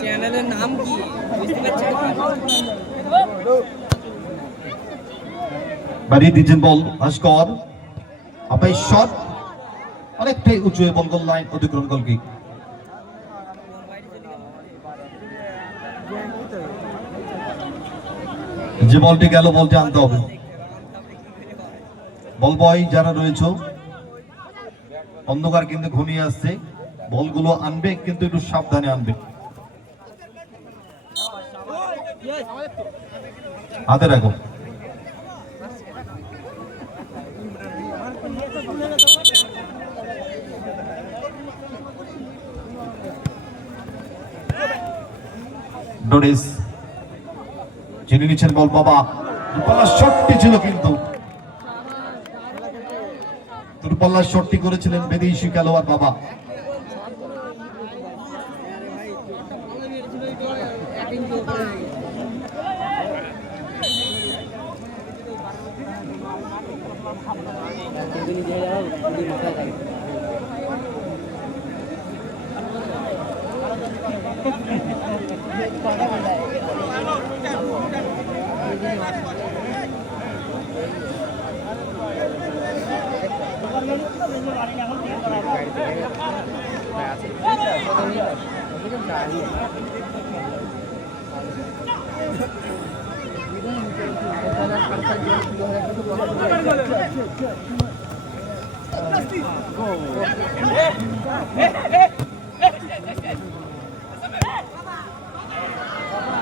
চ্যানেলের নাম কি বুঝতে পারছেন? বাড়িয়ে দিচ্ছেন বল ভাস্কর, আপাই শট অনেকটাই উঁচু বল গোল লাইন অতিক্রম গোলকিক। যে বলটি গেল বলটি আনতে হবে। বল বয় যারা রয়েছে অন্ধকার কিন্তু ঘনিয়ে আসছে, বলগুলো আনবে কিন্তু একটু সাবধানে আনবে, হাতে রাখো। ডোরিস চিনে নিচ্ছেন বল, বাবা দুপাল্লার শটটি ছিল কিন্তু দুপাল্লার শটটি করেছিলেন বিদেশি খেলোয়াড় বাবা।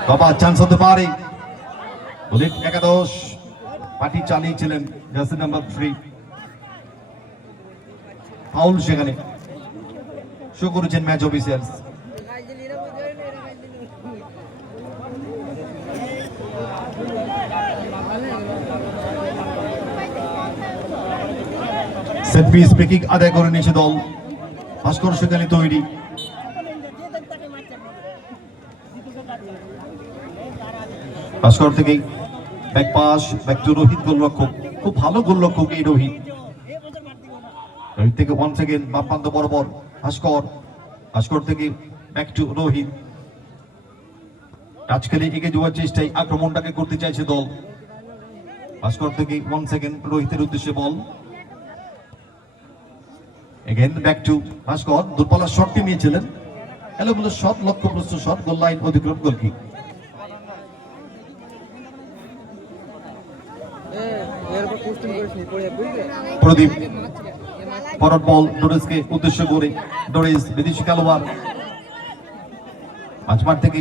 বাবা চান্স হতে পারে, বুলেট একাদশ পার্টি চালিয়েছিলেন জার্সি নাম্বার 3, ফাউল সেখানে শো করেছেন match officials. Set piece free kick আদায় করে নিয়েছে দল, ভাস্কর সেখানে তৈরি। ভাস্কর থেকে back pass, back to Rohit গোলরক্ষক, খুব ভালো গোলরক্ষক এই রোহিত। রোহিত থেকে ওয়ান সেকেন্ড বাম প্রান্ত বরাবর ভাস্কর, ভাস্কর থেকে ব্যাক টু রোহিত। টাচ খেলে এগিয়ে যাওয়ার চেষ্টায় আক্রমণটাকে করতে চাইছে দল। ভাস্কর থেকে ওয়ান সেকেন্ড রোহিতের উদ্দেশ্যে বল, এগেইন ব্যাক টু ভাস্কর, দূরপাল্লার শটটি নিয়েছিলেন, এলোমেলো শট, লক্ষ্যপ্রস্ত শট, গোল লাইন অতিক্রম গোলকিক। প্রদীপ পরট বল ডোরেসকে উদ্দেশ্য করে, ডোরেস বিদেশি খেলোয়াড়, মাঝমাঠ থেকে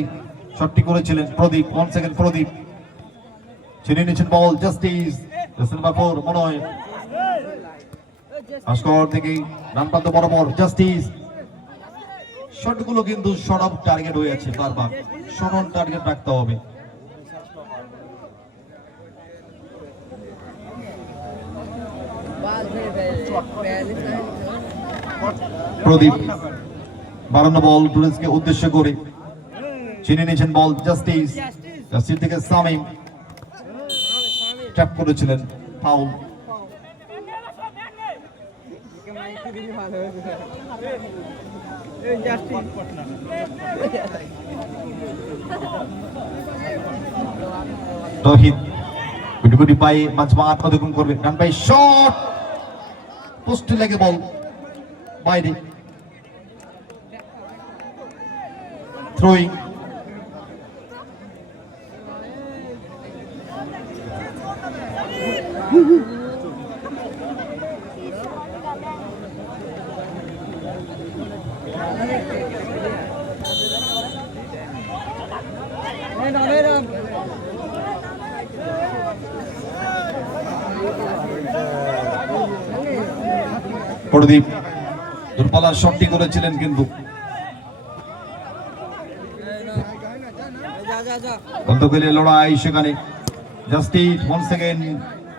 শটটি করেছিলেন প্রদীপ, ওয়ান সেকেন্ড প্রদীপ ছিনিয়ে নিয়েছেন বল, জাস্টিস নাম্বার 4 মনোয়, ভাস্কর থেকে ডান প্রান্ত বরাবর জাস্টিস। শটগুলো কিন্তু শর্ট অফ টার্গেট হয়ে আছে, বারবার শর্ট অন টার্গেট রাখতে হবে। প্রদীপ 52 বল ডোরেসকে উদ্দেশ্য করে ছিনিয়ে নিয়েছেন বল, জাস্টিস, জাস্টিস থেকে সামিম, ট্র্যাপ করেছিলেন, ফাউল। রোহিত গুটি পায়ে মাঝমাঠ অতিক্রম করবে, ডান পায়ে শট, পোস্টে লেগে বল বাইরে, থ্রোয়িং। প্রদীপ দূরপাল্লার শটটি করেছিলেন কিন্তু গতকালে লড়াই সেখানে জাস্টিস ওয়ান সেকেন্ড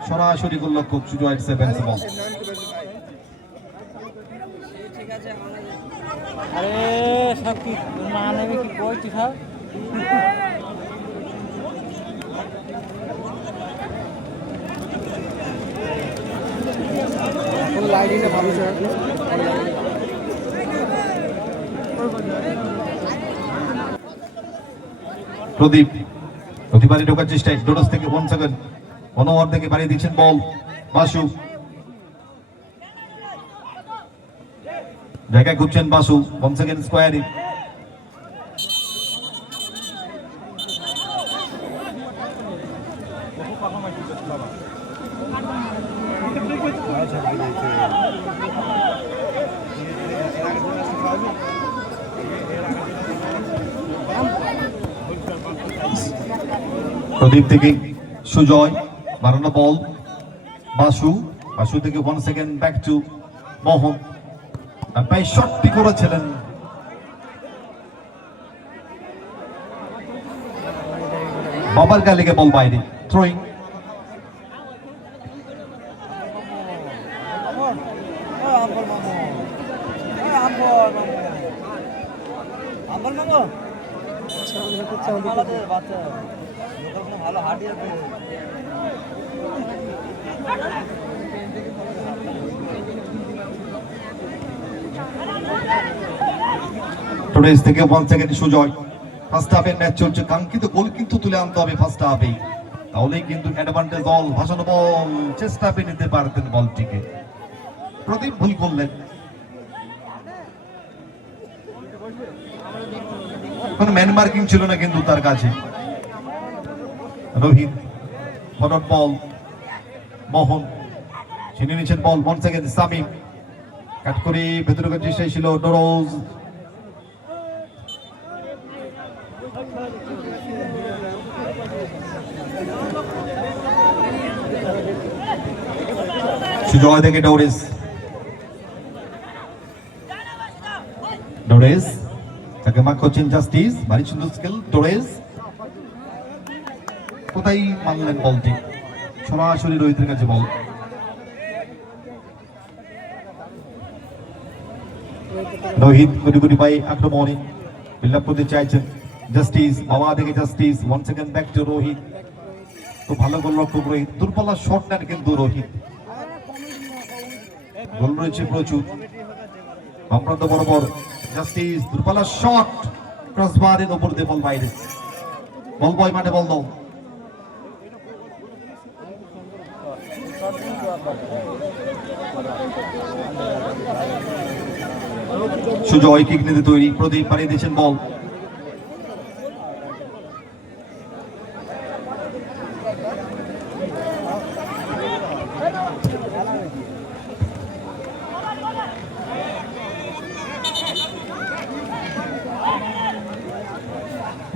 সরাসরি গোলরক্ষক সুজয় সেভেন্স বল। আরে সব কি না নেবে কি কইছি সব লাইটিংটা ভালো স্যার। প্রদীপ অতিবারে ঢোকার চেষ্টায় ডোডস থেকে 1 সেকেন্ড, 1 ওভার থেকে বাড়িয়ে দিচ্ছেন বল বাসু, জায়গায় খুঁজছেন বাসু, 1 সেকেন্ড স্কোয়ারে। প্রদীপ থেকে সুজয়, বাড়ানো বল বাসু, বাসু থেকে 1 সেকেন্ড ব্যাক টু মোহন, তাই শটটি করেছিলেন বাবার গায়ে লেগে বল বাইরে, থ্রোয়িং। টুডেস থেকে 1 সেকেন্ড সুজয়, ফার্স্ট হাফের ম্যাচ চলছে, কাঙ্ক্ষিত গোল কিন্তু তুলে আনতে হবে ফার্স্ট হাফে, তাহলেই কিন্তু অ্যাডভান্টেজ দল। ভাসানো বল, চেষ্টা পেয়ে নিতে পারতেন বলটিকে, প্রদীপ ভুল করলেন। কোনো ম্যান মার্কিং ছিল না কিন্তু তার কাছে। রোহিত ফরওয়ার্ড বল, মোহন ছিনে নিচ্ছেন বল, 1 সেকেন্ড সামিম কাট করে ভেতরে চেষ্টা ছিল ডোরোজ, সুজয় থেকে ডোরেস, ডোরেস তাকে মার্ক করছেন জাস্টিস, ভারী সুন্দর স্কিল। ডোরেস কোথায় মানলেন বলটি, সরাসরি রোহিতের কাছে বল। রোহিত গুটি পায়ে আক্রমণে বিল্ড আপ করতে চাইছেন জাস্টিস, বাবা থেকে justice, 1 second back to Rohit, তো ভালো গোলরক্ষক রোহিত, দূরপাল্লার শট নেন কিন্তু রোহিত, গোল রয়েছে প্রচুর। বামপ্রান্ত বরাবর জাস্টিস, দূরপাল্লার শট, ক্রসবারের উপর দিয়ে বল বাইরে, বল বয় মাঠে বল দাও। সুজয় কিক নিতে তৈরি, প্রদীপ পাঠিয়ে দিয়েছেন বল,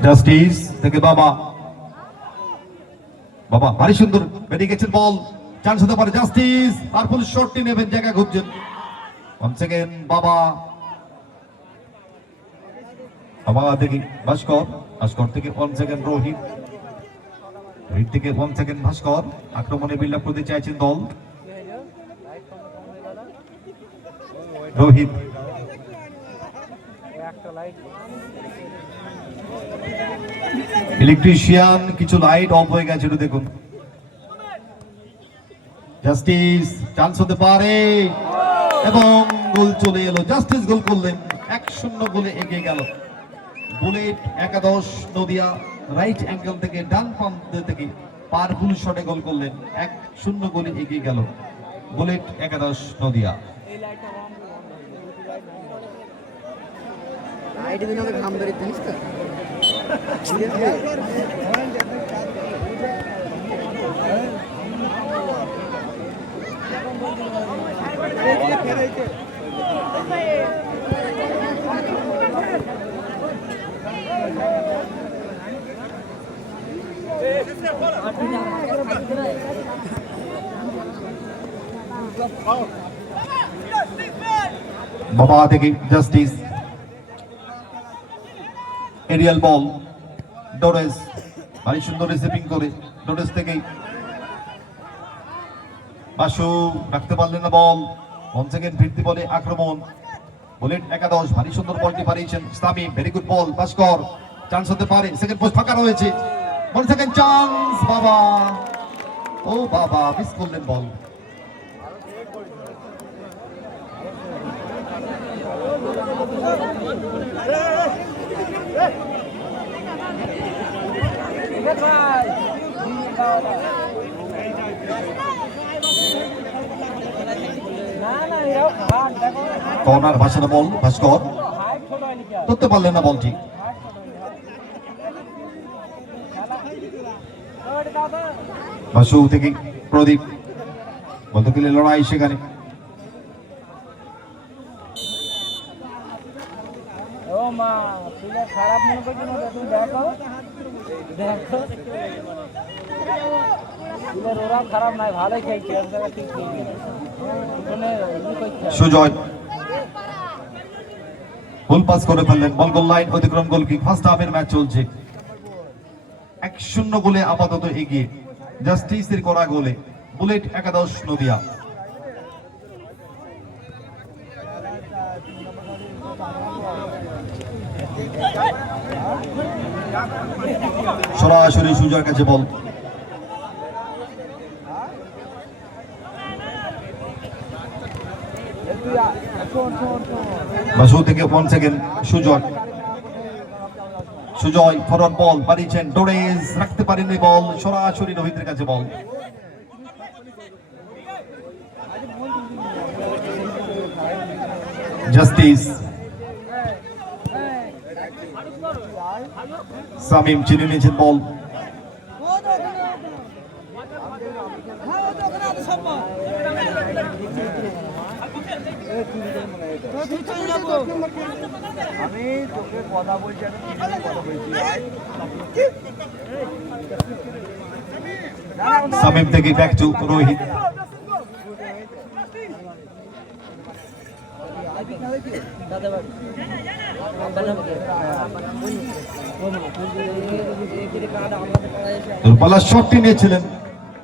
জাস্টিস থেকে বাবা, বাবা ভারী সুন্দর বেরিয়ে গেছেন বল, চান্স হতে পারে জাস্টিস, পারফুল শটটি নেবেন, জায়গা খুঁজছেন 1 সেকেন্ড বাবা, বাবা থেকে ভাস্কর, ভাস্কর থেকে 1 সেকেন্ড রোহিত, রোহিত থেকে 1 সেকেন্ড ভাস্কর, আক্রমণে বিল্ড আপ করতে চাইছেন দল। রোহিত ইলেকট্রিশিয়ান, কিছু লাইট অফ হয়ে গেছে, দেখুন জাস্টিস চান্স হতে পারে এবং গোল চলে এলো। জাস্টিস গোল করলেন, 1-0 গোলে এগিয়ে গেল বুলেট একাদশ নদিয়া। রাইট অ্যাঙ্গেল থেকে ডান প্রান্ত থেকে পাওয়ারফুল শটে গোল করলেন, 1-0 গোলে এগিয়ে গেল বুলেট একাদশ নদিয়া। বাবা থেকে জাস্টিস, এরিয়াল বল, ডোরেস ভারী সুন্দর রিসিভিং করে ডোরেস থেকে বাসু রাখতে পারলেন না বল। 1 সেকেন্ড ফিরতি বলে আক্রমণ বুলেট একাদশ। ভারী সুন্দর বলটি পারিয়েছেন সামিম, ভেরি গুড বল। ভাস্কর চান্স হতে পারে, সেকেন্ড পোস্ট ফাঁকা রয়েছে, 1 সেকেন্ড চান্স। বাবা ও বাবা মিস করলেন বল। কর্নার ভাসানো বল, ভাস্কর ধরতে পারলেন না বলটি। বাসু থেকে প্রদীপ, বলতে গেলে লড়াই সেখানে। খারাপ মনে করছি না, তুমি দেখো দেখো ওরা খারাপ নাই, ভালোই খেলছে। সুজয় গোল পাস করে ফেললেন, বল গোল লাইন অতিক্রম, গোল কিক। ফার্স্ট হাফের ম্যাচ চলছে, 1-0 গোলে আপাতত এগিয়ে জাস্টিসের করা গোলে বুলেট একাদশ নদিয়া। সরাসরি সুজয়ের কাছে বল, বাসু থেকে 1 সেকেন্ড সুজয়, সুজয় ফরওয়ার্ড বল পারিয়েছেন, ডোরেস রাখতে পারেননি বল, সরাসরি রোহিতের কাছে বল। জাস্টিস সামিম চিনে নিয়েছেন বল, আমি তোকে কথা বলছি, সামিম থেকে ব্যাক টু রোহিত। দূরপাল্লার শটটি নিয়েছিলেন,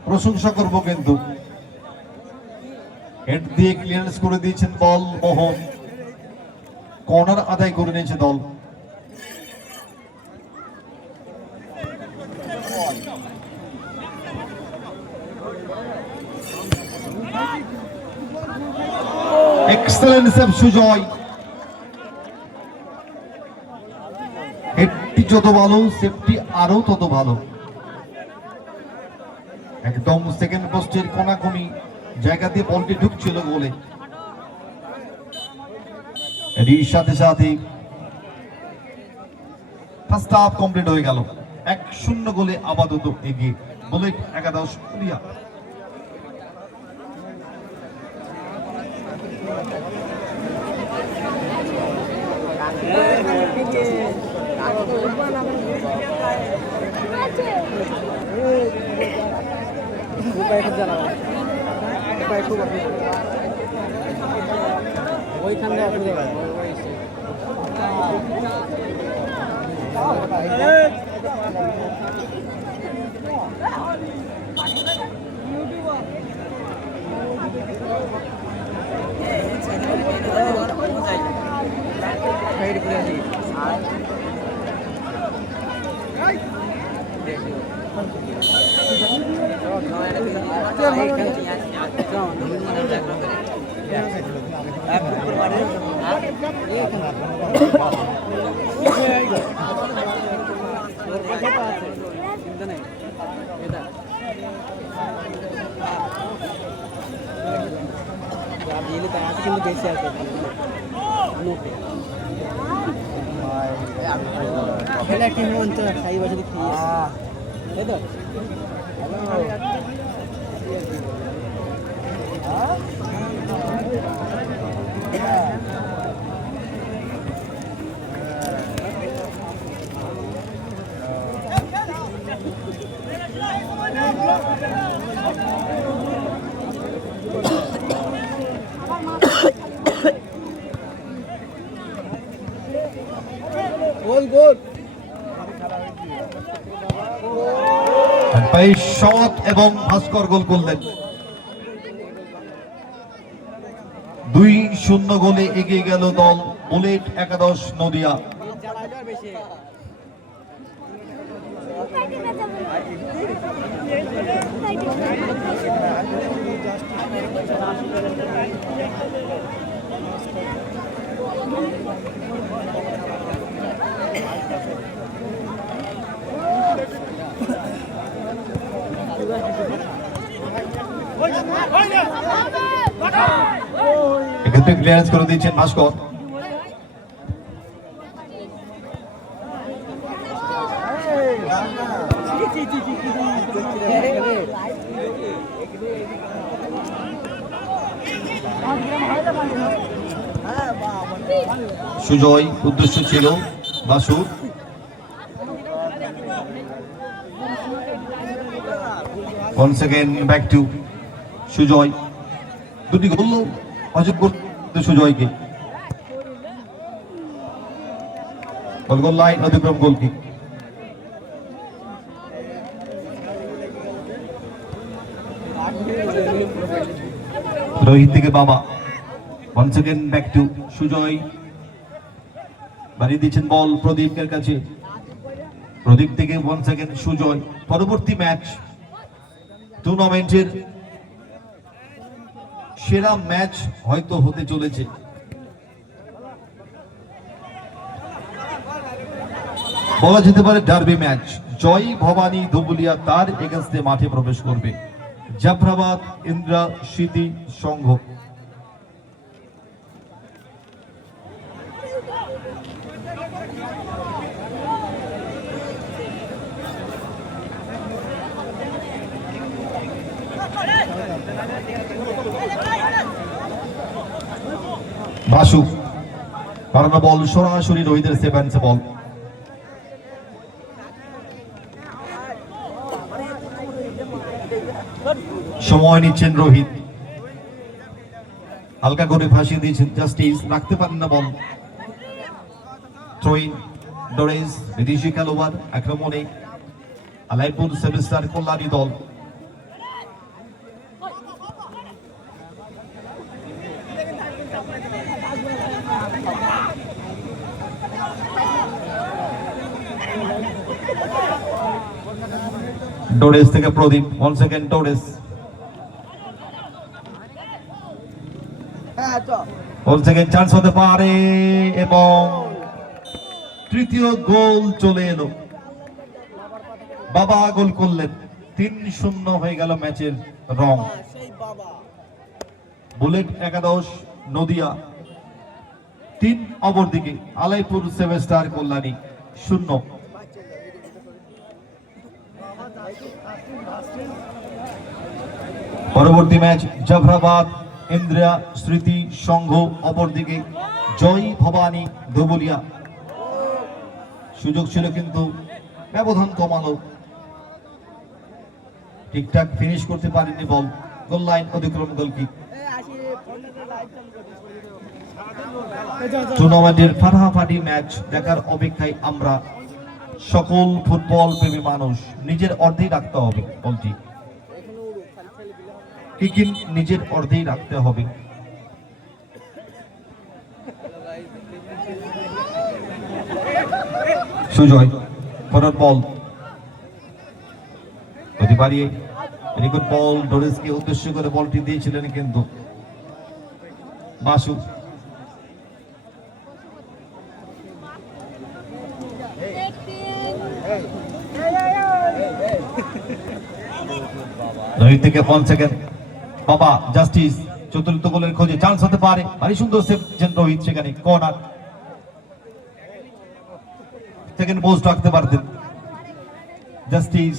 প্রশংসা করব, কিন্তু হেড দিয়ে ক্লিয়ারেন্স করে দিয়েছেন বল মোহন, কর্নার আদায় করে নিয়েছে দল। এক্সেলেন্ট সেভ সুজয়, হেডটি যত ভালো সেফটি আরো তত ভালো। একদম সেকেন্ড পোস্টের কোনাকুনি জায়গা দিয়ে বলটি ঢুকছিল গোলে, এর সাথে সাথে ফার্স্ট হাফ কমপ্লিট হয়ে গেল, 1-0 গোলে আপাতত এগিয়ে বুলেট একাদশ নদিয়া। ওইখানে কিন্তু বেশি আছে খেলা টিম অন্তর খাই বছর খেয়ে তাই তো গোল গোল শট এবং ভাস্কর গোল করলেন 2-0 গোলে এগিয়ে গেল দল বুলেট একাদশ নদিয়া। এক্ষেত্রে ক্লিয়ারেন্স করে দিচ্ছেন ভাস্কর। সুজয় উদ্দেশ্য ছিল Basu once again back to Sujoy দুটি গোল অযোগ্য সুজয়কে গোল লাইন অতিক্রম গোল কিক রোহিত থেকে বাবা once again back to Sujoy বাড়িয়ে দিচ্ছেন বল প্রদীপের কাছে প্রদীপ থেকে once again সুজয় পরবর্তী ম্যাচ টুর্নামেন্টের সেরা ম্যাচ হয়তো হতে চলেছে বলা যেতে পারে ডার্বি ম্যাচ জয় ভবানী ধুবুলিয়া তার এগেন্স্টে মাঠে প্রবেশ করবে জাফরাবাদ ইন্দ্রা স্মৃতি সংঘ বাসু বাড়ানো বল সরাসরি রোহিতের সেভেন্স বল সময় নিচ্ছেন রোহিত হালকা করে ফাঁসিয়ে দিয়েছেন জাস্টিস রাখতে পারেন না বল থ্রোইন ডোরেস বিদেশি খেলোয়াড় আক্রমণে আলাইপুর সেভেস্টার কল্যাণী দল ডোরেস থেকে প্রদীপ once again ডোরেস once again chance হতে পারে এবং তৃতীয় গোল চলে এলো বাবা গোল করলেন 3-0 হয়ে গেল ম্যাচের রং বুলেট একাদশ নদিয়া 3 অপরদিকে আলাইপুর সেভেস্টার কল্যাণী 0 পরবর্তী ম্যাচ জাফরাবাদ ইন্দ্রা স্মৃতি সংঘ অপরদিকে জয় ভবানী ধুবুলিয়া সুযোগ ছিল কিন্তু ব্যবধান কমালো ঠিকঠাক ফিনিশ করতে পারেনি বল গোল লাইন অতিক্রম গোল কিক টুর্নামেন্টের ফাটাফাটি ম্যাচ দেখার অপেক্ষায় আমরা সকল ফুটবল প্রেমী মানুষ নিজের অর্ধেই রাখতে হবে বলটি কিকিন নিজের অর্ধেই রাখতে হবে সুজয় ফরওয়ার্ড বল গতি বাড়িয়ে ভেরি গুড বল, ডোরিসকে উদ্দেশ্য করে বলটি দিয়েছিলেন কিন্তু বাসু। রোহিত থেকে 1 সেকেন্ড, বাবা জাস্টিস চতুর্থ গোলের খোঁজে, চান্স হতে পারে, ভারী সুন্দর সেভ রোহিত, সেখানে কর্নার, সেকেন্ড পোস্ট রাখতে পারতেন জাস্টিস।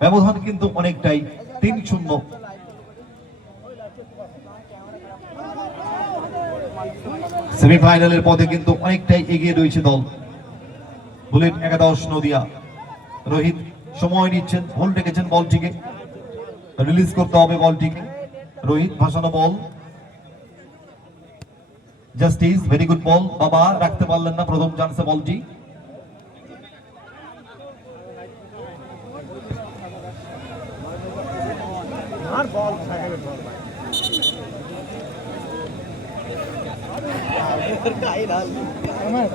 ব্যবধান কিন্তু অনেকটাই, 3-0। সেমিফাইনালের পথে কিন্তু অনেকটাই এগিয়ে রয়েছে দল। বুলেট একাদশ নদিয়া। রোহিত সময় নিচ্ছেন, হোল্ড রেখেছেন বলটিকে, রিলিজ করতে হবে বলটিকে। রোহিত ভাসানো বল, জাস্টিস ভেরি গুড বল, বাবা রাখতে পারলেন না প্রথম চান্সে বলটি। আর বল সাইকেলে বল ভাই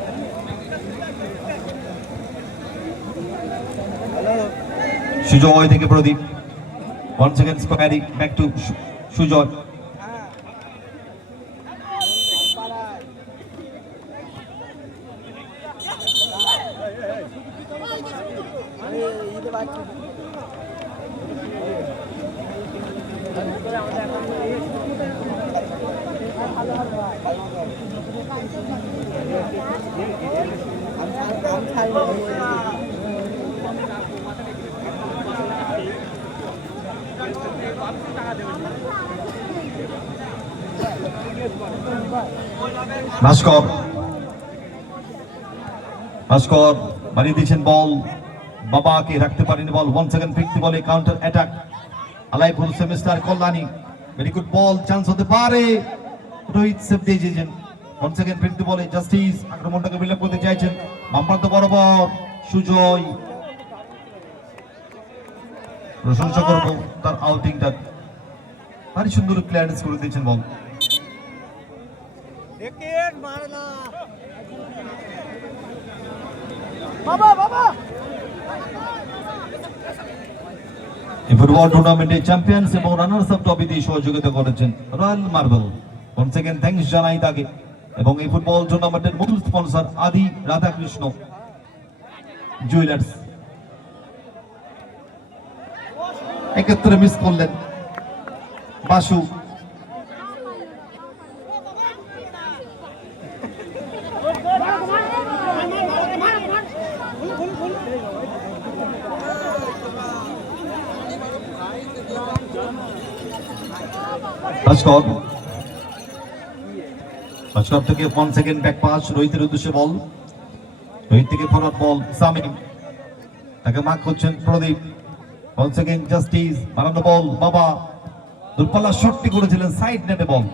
সুজয় থেকে প্রদীপ, 1 সেকেন্ড স্কোয়ারি ব্যাক টু সুজয়। ভাস্কর, ভাস্কর বাড়িয়ে দিয়েছেন বল, বাবাকে রাখতে পারেনি বল। 1 সেকেন্ড ফিরতি বলে counter attack, Alaipur semester Kalyani, very good ball, chance হতে পারে, রোহিত সেভ দিয়েছেন। 1 সেকেন্ড ফিরতি বলে জাস্টিস আক্রমণটাকে বিলম্ব করতে চাইছেন, বামপ্রান্ত বরাবর সুজয়। প্রশংসা করব তার আউটিংটা, ভারী সুন্দর ক্লিয়ারেন্স করে দিয়েছেন বল। এই ফুটবল টুর্নামেন্টে চ্যাম্পিয়ন্স এবং রানার্স আপ ট্রফি দিয়ে সহযোগিতা করেছেন রয়্যাল মার্বেল। 1 সেকেন্ড থ্যাঙ্কস জানাই তাকে। এবং এই ফুটবল টুর্নামেন্টের মূল স্পন্সর আদি রাধাকৃষ্ণ জুয়েলার্স। এক্ষেত্রে মিস করলেন বাসু। ভাস্কর, ভাস্কর থেকে 1 সেকেন্ড ব্যাক পাস, রোহিতের উদ্দেশ্যে বল, রোহিত থেকে ফরওয়ার্ড বল সামিন, তাকে মার্ক করছেন প্রদীপ। 1 সেকেন্ড জাস্টিস বানানো বল, বাবা দূরপাল্লা শটটি করেছিলেন সাইড নেটে বল।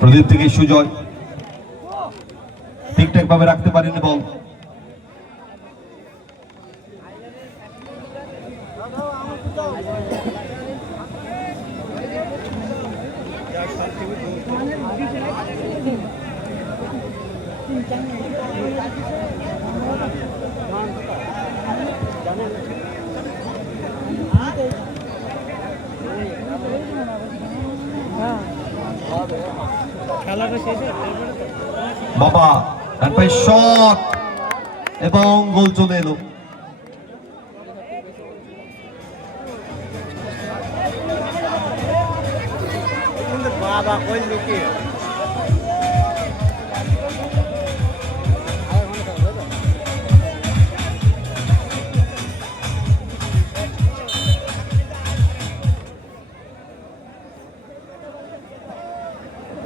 প্রদীপ থেকে সুজয় ঠিকঠাক ভাবে রাখতে পারেনি বল। বাবা তারপরে শট এবং গোল চলে এলো। বাবা কই লুকে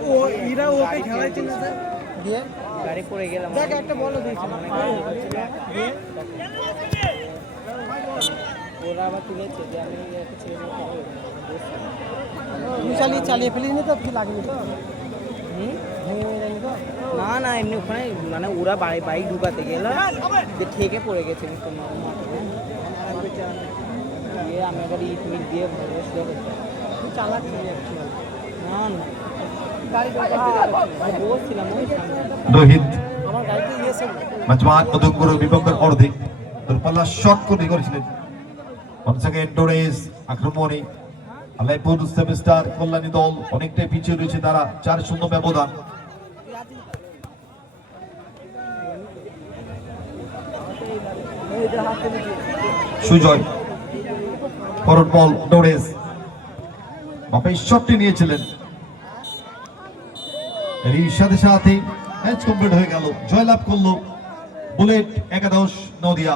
ও ইরা ওকে খেলাইছিল স্যার দিয়ে গাড়ি পড়ে গেলাম দেখ একটা বল দিয়েছে ওরা আবার তুলেছে যে আমি একটা ছেলে চালিয়ে চালিয়ে ফেলিস না তো কি লাগবে তো না না এমনি ওখানে মানে ওরা বাইক ঢুকাতে গেল যে ঠেকে পড়ে গেছে দিয়ে আমি আবার ইট মিট দিয়ে চালাচ্ছি না না গাড়ি বসছিলাম রোহিত আমার গাড়িতে ইয়েছে মাজমান মধুঙ্গর বিপক্ষের অর্ধে দূরপাল্লা শট করে করেছিলেন। once again ডোরেস আক্রমণে আলাইপুর সেমিস্টার কল্যাণী দল অনেকটাই পিছিয়ে রয়েছে, তারা 4-0 ব্যবধান। সুজয় ফরওয়ার্ড বল, ডোরেস বাপে শটটি নিয়েছিলেন, এরই সাথে সাথে ম্যাচ কমপ্লিট হয়ে গেল। জয়লাভ করলো বুলেট একাদশ নদিয়া।